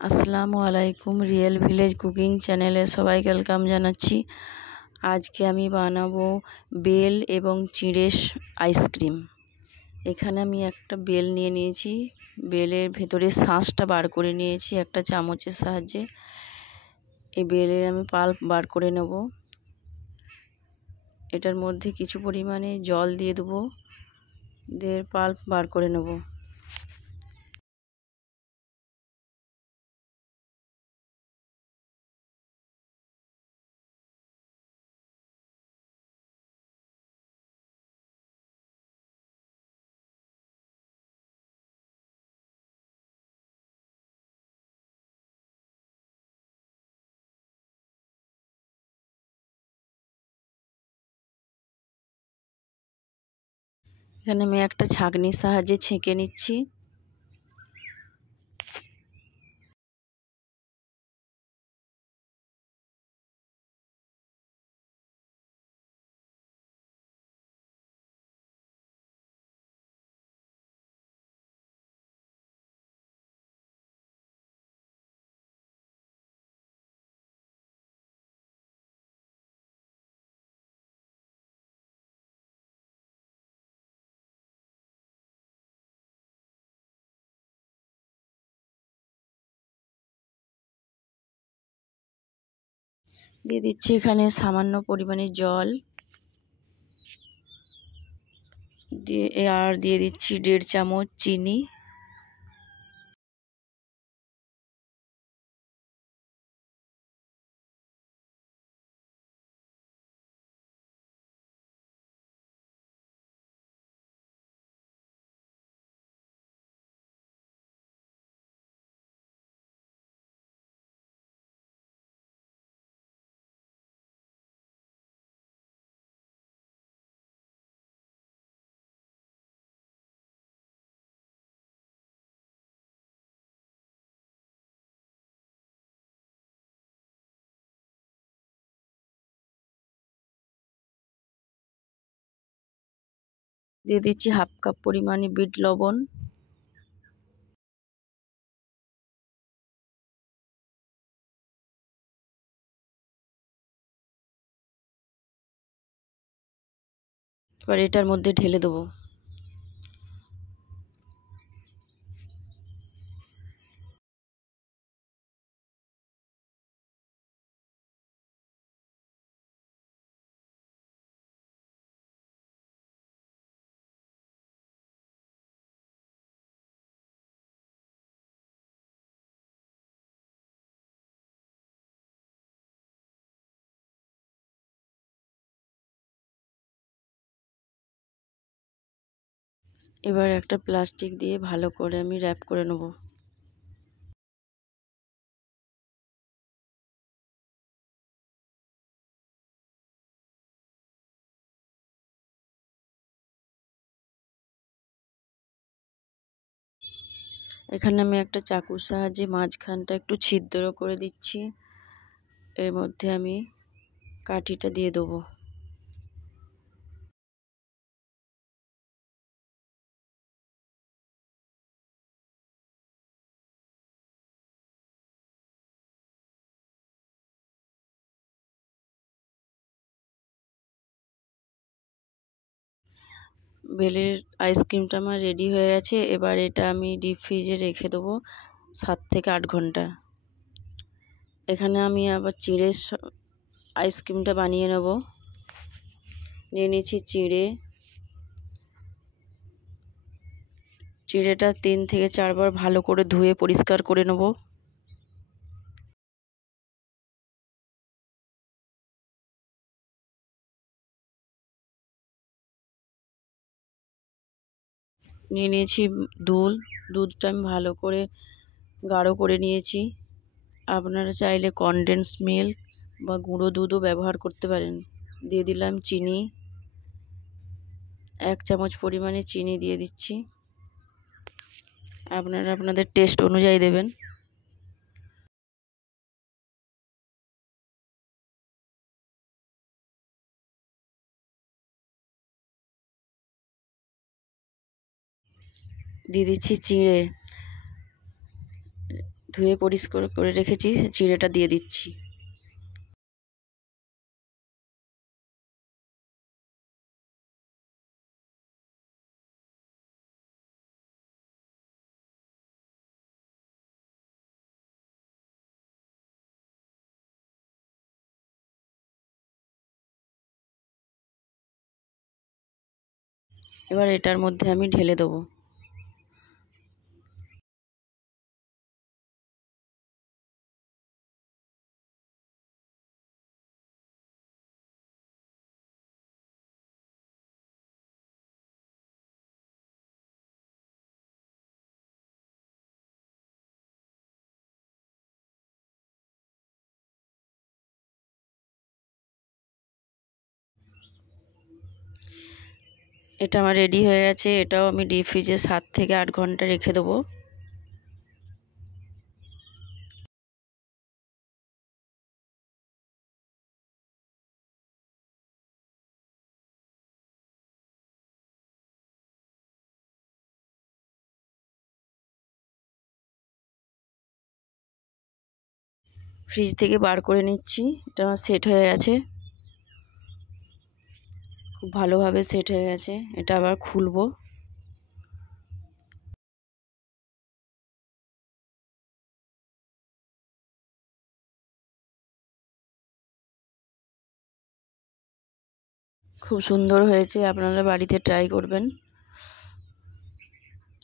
আসসালামু আলাইকুম। Real village cooking চ্যানেলে সবাইকে ওয়েলকাম জানাচ্ছি। আজকে আমি বানাবো বেল এবং চিঁড়ের আইসক্রিম। এখানে আমি একটা বেল নিয়ে নিয়েছি, বেলের ভেতরে শাঁসটা বার করে নিয়েছি একটা চামচের সাহায্যে। এই বেলের আমি পাল্প বার করে নেব। এটার মধ্যে কিছু পরিমাণে জল দিয়ে দেবো, দিয়ে পাল্প বার করে নেব। এখানে আমি একটা ছাঁকনির সাহায্যে ছেঁকে নিচ্ছি। দিয়ে দিচ্ছি এখানে সামান্য পরিমাণে জল, দিয়ে দিচ্ছি 1.5 চামচ চিনি। দিয়ে দিচ্ছি 1/2 কাপ পরিমাণে বিট লবণ। এবার এটার মধ্যে ঢেলে দেবো। এবার একটা প্লাস্টিক দিয়ে ভালো করে আমি র্যাপ করে নেব। এখানে আমি একটা চাকুর সাহায্যে মাঝখানটা একটু ছিদ্র করে দিচ্ছি। এর মধ্যে আমি কাঠিটা দিয়ে দেবো। বেলের আইসক্রিমটা আমার রেডি হয়ে গেছে। এবার এটা আমি ডিপ ফ্রিজে রেখে দেবো 7 থেকে 8 ঘন্টা। এখানে আমি আবার চিঁড়ের আইসক্রিমটা বানিয়ে নেব। নিয়ে নিচ্ছি চিঁড়েটা 3 থেকে 4 বার ভালো করে ধুয়ে পরিষ্কার করে নেব। নিয়ে নিয়েছি দুধটা আমি ভালো করে গাঢ় করে নিয়েছি। আপনারা চাইলে কনডেন্স মিল্ক বা গুঁড়ো দুধও ব্যবহার করতে পারেন। দিয়ে দিলাম চিনি, 1 চামচ পরিমাণে চিনি দিয়ে দিচ্ছি। আপনারা আপনাদের টেস্ট অনুযায়ী দেবেন। দিয়ে দিচ্ছি চিঁড়ে, ধুয়ে পরিষ্কার করে রেখেছি চিড়েটা দিয়ে দিচ্ছি। এবার এটার মধ্যে আমি ঢেলে দেবো। এটা আমার রেডি হয়ে গেছে। এটাও আমি ডিপ ফ্রিজে 7 থেকে 8 ঘন্টা রেখে দেবো। ফ্রিজ থেকে বার করে নিচ্ছি। এটা আমার সেট হয়ে গেছে, খুব ভালোভাবে সেট হয়ে গেছে। এটা আবার খুলবো। খুব সুন্দর হয়েছে, আপনারা বাড়িতে ট্রাই করবেন।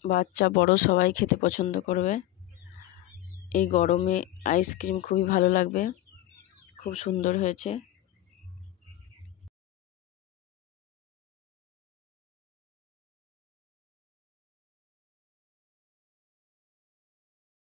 বাচ্চা বড় সবাই খেতে পছন্দ করবে। এই গরমে আইসক্রিম খুবই ভালো লাগবে। খুব সুন্দর হয়েছে।